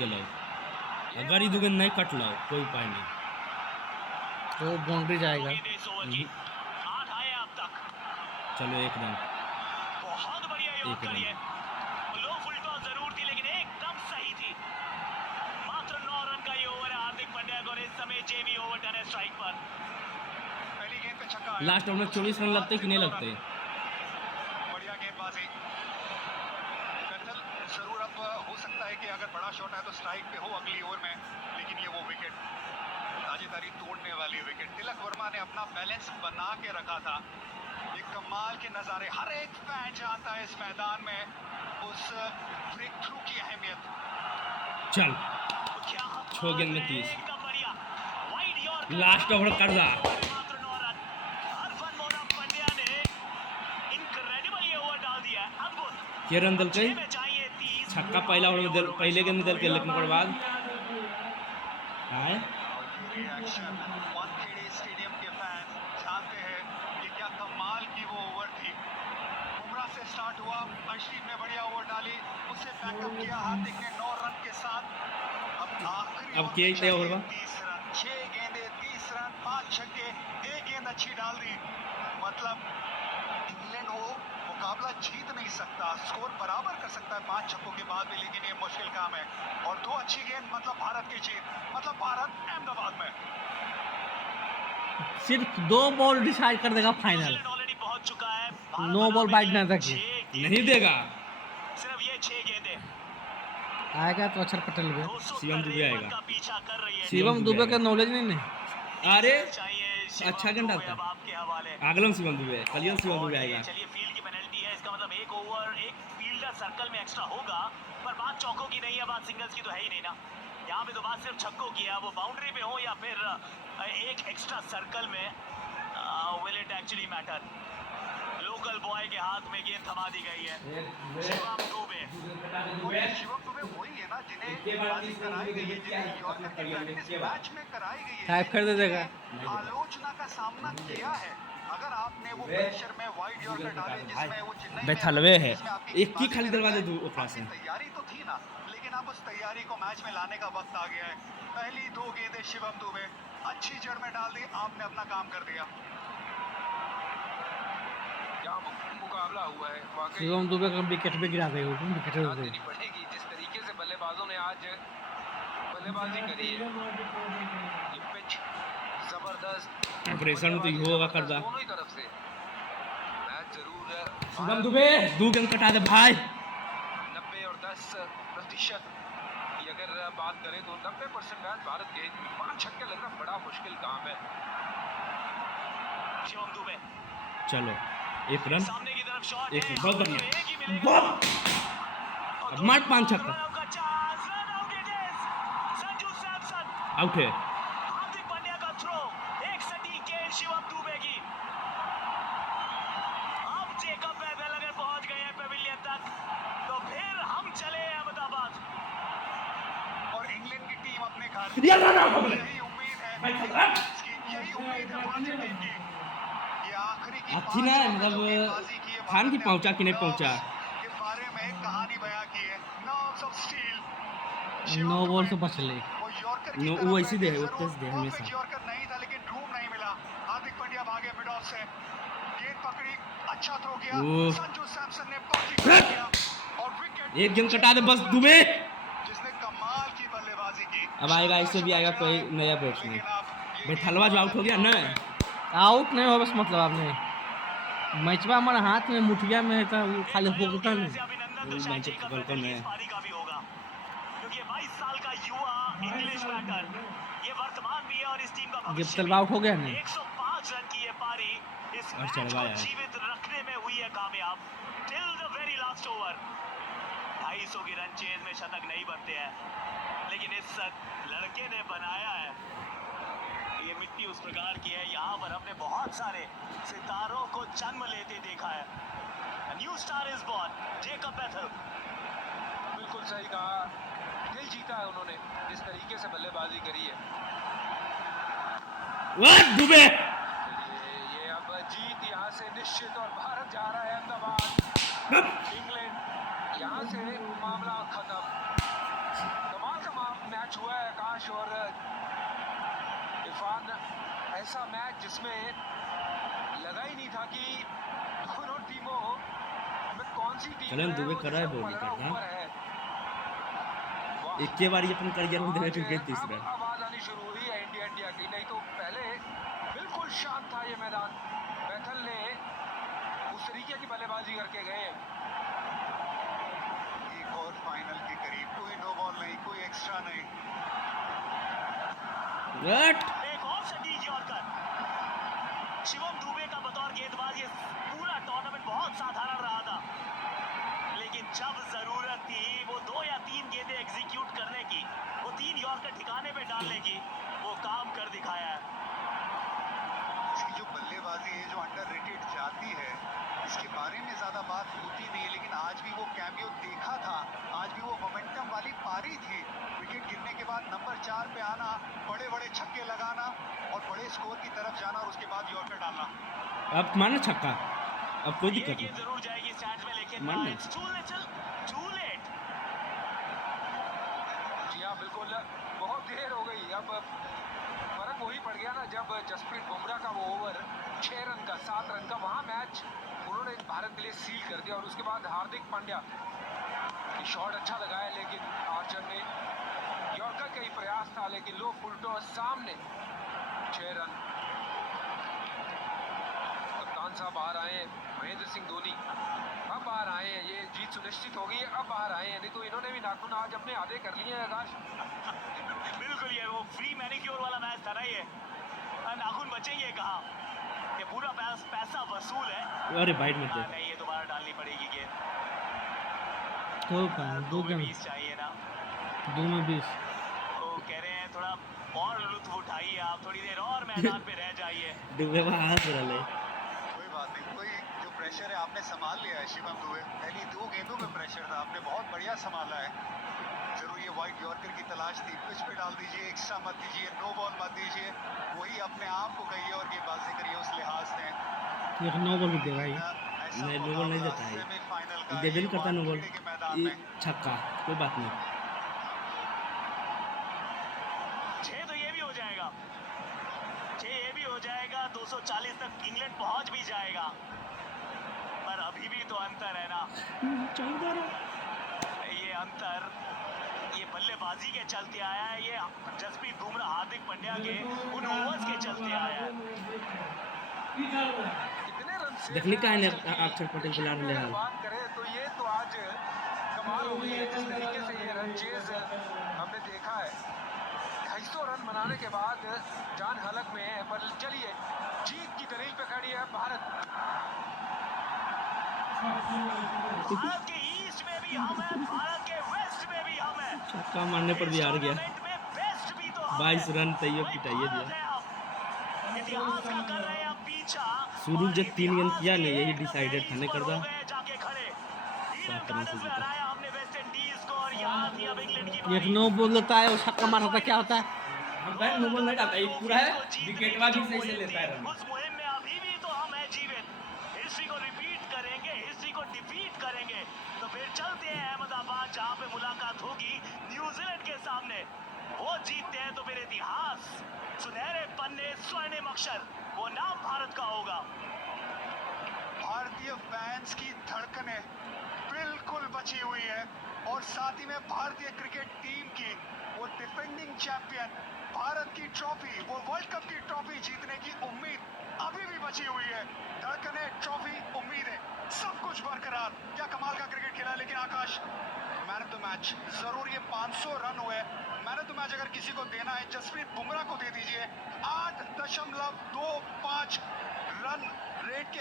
गेलो। अगर ये गेंद नहीं कट लो कोई उपाय नहीं, तो बाउंड्री जाएगा। चलो एक रन, बहुत बढ़िया एक रन। ये लो फुलटॉस जरूर थी लेकिन एकदम सही थी। मात्र 9 रन का ये ओवर है हार्दिक पांड्या को, इस समय जेमी ओवरटन है स्ट्राइक पर। पहली गेंद पे छक्का आया। लास्ट ओवर में 24 रन लगते कि नहीं लगते? बढ़िया गेंदबाजी। जरूर अब हो सकता है कि अगर बड़ा शॉट है तो स्ट्राइक पे हो अगली ओवर में, लेकिन ये वो विकेट ताजीदारी तोड़ने वाली विकेट। तिलक वर्मा ने अपना बैलेंस बना के रखा था। एक कमाल के नजारे, हर एक फैन जानता है इस मैदान में उस ब्रेक थ्रू की अहमियत। चल 6 गेंद में 30, लास्ट ओवर कर दा। के रन दल के छक्का पहला ओवर में पहले गेंद में दल के, लेकिन ओकर बाद आए स्टेडियम के फैंस जानते हैं कि क्या कमाल की वो ओवर थी। बुमराह से स्टार्ट हुआ, अश्विन ने बढ़िया ओवर डाली, उसे बैकअप किया हार्दिक ने 9 रन के साथ। अब आखिरी अब के तय ओवर में 30 रन, 6 गेंदे 30 रन, 5 छक्के, एक गेंद अच्छी डाल दी। मतलब इंग्लैंड वो मुकाबला जीत नहीं सकता, स्कोर बराबर कर सकता है 5 छक्कों के बाद भी, लेकिन ये मुश्किल काम है। और 2 अच्छी गेंद मतलब भारत की जीत, मतलब भारत अहमदाबाद में सिर्फ 2 बॉल डिसाइड कर देगा फाइनल। ऑलरेडी पहुंच चुका है। 9 बॉल बाइट ना रखे, नहीं देगा। सिर्फ ये 6 गेंदें आएगा तो अक्षर पटेल भी, शिवम दुबे आएगा। का पीछा कर रही है। शिवम दुबे का नॉलेज नहीं है। अरे चाहिए अच्छा गेंद डालता, अब आपके हवाले। अगलम शिवम दुबे, कलियन शिवम दुबे आएगा। चलिए फील्ड की पेनल्टी है, इसका मतलब एक ओवर एक फील्डर सर्कल में एक्स्ट्रा होगा, पर बात चौकों की नहीं है, बात सिंगल्स की तो है ही नहीं ना। यहाँ पे तो बात सिर्फ छक्कों की है, वो बाउंड्री पे हो या फिर एक एक्स्ट्रा सर्कल में, will it actually matter. Local boy के हाथ में गेंद थमा दी गई है। शिवम दुबे वही है ना जिन्हें बाजी कराई गई है, जिन्हें यॉर्कर की प्रैक्टिस मैच में कराई गई है, टाइप कर दे देगा। आलोचना का सामना किया है। अगर आपने वो प्रेशर में वाइड यॉर्कर डाले जिसमें वो चेन्नई बेथलवे है, में एक की खाली दरवाजे दो ओकरा से। तैयारी तो थी ना, लेकिन अब उस तैयारी को मैच में लाने का वक्त आ गया है। पहली 2 गेंदें शिवम दुबे अच्छी जड़ में डाल दी, आपने अपना काम कर दिया। क्या मुकाबला हुआ है वाकई। शिवम दुबे का विकेट भी गिरा देगा, विकेट देनी पड़ेगी जिस तरीके से बल्लेबाजों ने आज बल्लेबाजी करी है। ये पिच जबरदस्त, ऑपरेशन तो ये होगा कर दा। दोनों ही तरफ से मैच जरूर शिवम दुबे 2 गेंद कटा दे भाई। 90 और 10% की अगर बात करें तो 90% मैच भारत के 5 छक्के लगना बड़ा मुश्किल काम है। शिवम दुबे चलो एक रन, सामने की तरफ शॉट एक है, बहुत बढ़िया, एक ही मिलेगा। बहुत अब मार 5 छक्का, संजू सैमसन आउट है। हार्दिक पांड्या का थ्रो, एक सटीक गेंद शिवम दुबे की। अब जेकब बेथेल अगर पहुंच गए हैं पेविलियन तक तो फिर हम चले अहमदाबाद और इंग्लैंड की टीम अपने घर। यही उम्मीद है यही उम्मीद है भारतीय टीम की। ये आखिरी की अच्छी ना मतलब खान की पहुंचा कि नहीं पहुंचा, के बारे में कहानी बयां की है। Nerves of steel. 9 बॉल से बच ले। वो यॉर्कर की नो तरफ वो ऐसी दे, वो जरूर तेज दे हमेशा। परफेक्ट यॉर्कर नहीं था, लेकिन रूम नहीं मिला। हार्दिक पांड्या भागे मिड ऑफ से, गेंद पकड़ी, अच्छा थ्रो किया, संजू सैमसन ने बाउंड्री किया और विकेट। एक गेंद कटा दे बस दुबे, जिसने कमाल की बल्लेबाजी की। अब आएगा इससे भी आएगा कोई नया बैट्समैन। बेथलवा जो आउट हो गया ना, आउट नहीं हो बस, मतलब आपने मैचवा हमारे हाथ में मुठिया में था, वो खाली भोगता नहीं। अभिनंदन तो शायद जेकब बेथेल की इस पारी का भी होगा, क्योंकि 22 साल का युवा इंग्लिश बैटर, ये वर्तमान भी है और इस टीम का भविष्य भी। आउट हो गया ना, 105 रन की ये पारी इस और मैच चढ़वा को है। जीवित रखने में हुई है कामयाब। Till the very last over 250 की रन चेज में शतक नहीं बनते हैं, लेकिन इस लड़के ने बनाया है। ये मिट्टी उस प्रकार की है, यहाँ पर हमने बहुत सारे सितारों को जन्म लेते देखा है। New star is born, Jacob Bethell. बिल्कुल सही कहा, दिल जीता है उन्होंने, जिस तरीके से बल्लेबाजी करी है। दुबे ये अब जीत यहाँ से निश्चित और भारत जा रहा है अहमदाबाद। इंग्लैंड यहाँ से मामला खत्म। कमाल का आकाश और इरफान, ऐसा मैच जिसमें लगा ही नहीं था कि दोनों टीमों में कौन सी टीम कलन है दुबे वो कर रहा है सब बॉलिंग पलड़ा करना। ऊपर है। वाह, एक के बार ये अपन करियर में देखे आज क्रिकेट अब तीसरा। आवाज आनी शुरू हुई है इंडिया की, नहीं तो पहले बिल्कुल शांत था ये मैदान। बैथल ने उस तरीके की बल्लेबाजी करके गए। एक और फाइनल के करीब, कोई नो बॉल नहीं, कोई एक्स्ट्रा नहीं। गट एक और सटीक यॉर्कर। शिवम दुबे का बतौर गेंदबाज ये पूरा टूर्नामेंट बहुत साधारण रहा था, लेकिन जब जरूरत थी वो 2 या 3 गेंदें एग्जीक्यूट करने की, वो 3 यॉर्कर ठिकाने पे डालने की, वो काम कर दिखाया है। इसकी जो बल्लेबाजी है, जो अंडररेटेड जाती है, इसके बारे में ज्यादा बात होती नहीं है, लेकिन आज भी वो कैमियो देखा था। आज भी वो मोमेंटम वाली पारी थी। विकेट गिरने के बाद नंबर 4 पे आना, बड़े बड़े छक्के लगाना और बड़े स्कोर की तरफ जाना और उसके बाद यॉर्कर डालना। अब मारना छक्का, अब कोई ये दिक्कत गेंद नहीं। जरूर जाएगी स्टैंड्स में, लेकिन मारना। It's too little too late. जी हाँ, बिल्कुल, बहुत देर हो गई। अब फर्क वही पड़ गया ना, जब जसप्रीत बुमराह का वो ओवर 6 रन का, 7 रन का, वहां मैच उन्होंने भारत के लिए सील कर दिया। और उसके बाद हार्दिक पांड्या की शॉट अच्छा लगाया, लेकिन आर्चर ने, यॉर्कर का ही प्रयास था लेकिन लो फुल टॉस सामने, 6 रन। कप्तान साहब बाहर आए, महेंद्र सिंह धोनी अब बाहर आए हैं। ये जीत सुनिश्चित हो गई है, अब बाहर आए हैं, नहीं तो इन्होंने भी नाखून आज अपने आधे कर लिए हैं। आकाश, बिल्कुल, ये वो फ्री मैनिक्योर वाला मैच था ना ये। नाखून बचेंगे कहाँ, ये पूरा पैसा वसूल है। अरे बाइट में दे। नहीं, ये दोबारा डालनी पड़ेगी गेंद। तो का 2 में गेम 20 चाहिए ना। 2 में 20। तो कह रहे हैं थोड़ा और लुत्फ उठाइए आप, थोड़ी देर और मैदान पे रह जाइए। दुबे वहां हंस रहा है। कोई बात नहीं, कोई जो प्रेशर है आपने संभाल लिया है शिवम दुबे। पहली 2 गेंदों में प्रेशर था, आपने बहुत बढ़िया संभाला है। जरूर ये वाइड यॉर्कर की तलाश थी, पिच पे डाल दीजिए, एक्स्ट्रा मत दीजिए, नो बॉल मत दीजिए, वही अपने आप को कहिए और गेंदबाजी करिए उस लिहाज से। एक 9 बॉल भी देगा ही। ऐसा नहीं, नो बॉल नहीं देता है। सेमीफाइनल का डेविल ये करता नो बॉल, वानखेड़े के मैदान ये में। छक्का, कोई बात नहीं। 6 तो ये भी हो जाएगा, 6 ये भी हो जाएगा, 240 तक इंग्लैंड पहुंच भी जाएगा। पर अभी भी तो अंतर है ना, ये अंतर ये बल्लेबाजी के चलते आया है, ये जसप्रीत बुमराह, हार्दिक पांड्या के उन ओवर्स के चलते आया है। कितने रन से देखने का है ना अक्षर पटेल को लाने ले हाल। बात करें तो ये तो आज कमाल हो गई है, जिस तरीके से ये रन चेज हमने देखा है। 250 रन बनाने के बाद जान हलक में है, पर चलिए, जीत की दलील पे खड़ी है भारत। भारत के ईस्ट में भी हम हैं, भारत के वेस्ट में भी हम हैं। छक्का मारने पर भी हार गया। टूर्नामेंट में बेस्ट भी तो हम 22 हैं। रन तैयो वही पिटाइए भारत दिया। है हम। इतिहास का कर रहे हैं हम पीछा। शुरू और जब 3 गेंद इतिहास किया की नहीं, यही एक न डिसाइडेड था दहलीज नहीं पर करदा। हो गए जाके खड़े। ईडन 7 रन से गार्डन्स में जीता। हराया हमने वेस्ट इंडीज को, और यहाँ थी अब इंग्लैंड की एक बारी। 9 बॉल होता है और छक्का मारता है, क्या होता है? हम बैट नो बॉल नहीं डालता, ये पूरा है विकेटवा भी सही से लेता है रन। उस मुहिम में अभी भी तो हम हैं जीवित। हिस्ट्री को रिपीट करेंगे, हिस्ट्री को डिफीट करेंगे। तो फिर चलते हैं अहमदाबाद, जहां पे मुलाकात होगी न्यूजीलैंड के सामने। वो जीतते हैं तो फिर इतिहास, सुनहरे पन्ने, स्वर्णिम अक्षर, वो नाम भारत का होगा। भारतीय फैंस की धड़कनें बिल्कुल बची हुई है और साथ ही में भारतीय क्रिकेट टीम की वो डिफेंडिंग चैंपियन भारत की ट्रॉफी, वो वर्ल्ड कप की ट्रॉफी जीतने की उम्मीद अभी भी बची हुई है। धड़कनें, ट्रॉफी, उम्मीदें, सब कुछ बरकरार। क्या कमाल का क्रिकेट खेला। लेकिन आकाश, मैन ऑफ द मैच जरूर, ये 500 रन हुए। मैन ऑफ द मैच अगर किसी को देना है, जसप्रीत बुमराह को दे दीजिए। 8.25 रन रेट के